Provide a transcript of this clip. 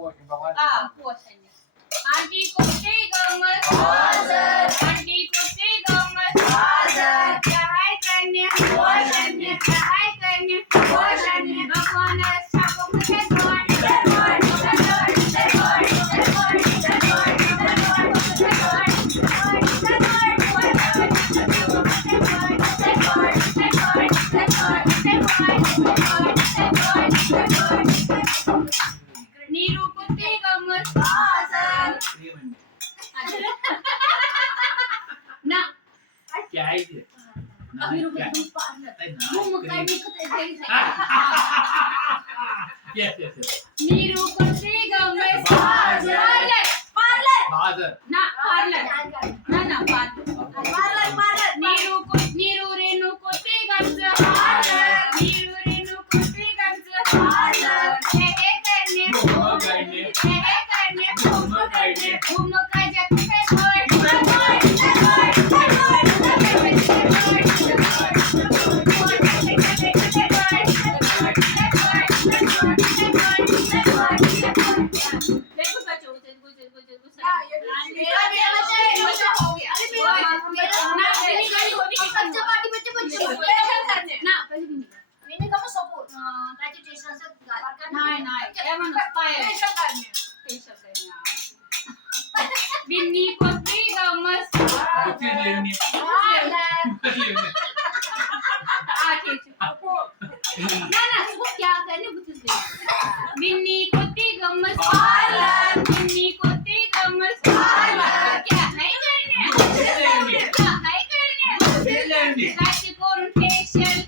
पोषण आंटी कोणती गंमत आंटी कोणती गंमत काय करणे काय करणे भगवान ठाको मुझे नीरू कुत्ती गंमत ना क्या है ये नीरू कुत्ती नीरू कुत्ती गंमत बाजार ना पार्लर ना पार्लर नीरू रेणू कुत्ती गंज नीरू रेणू कुत्ती गंज हे करणे घूम का जग से बिन्नी कोती गमस क्या करने बिन्नी कोती गमस बिन्नी कोती गमस क्या है करने काची करून फेशियल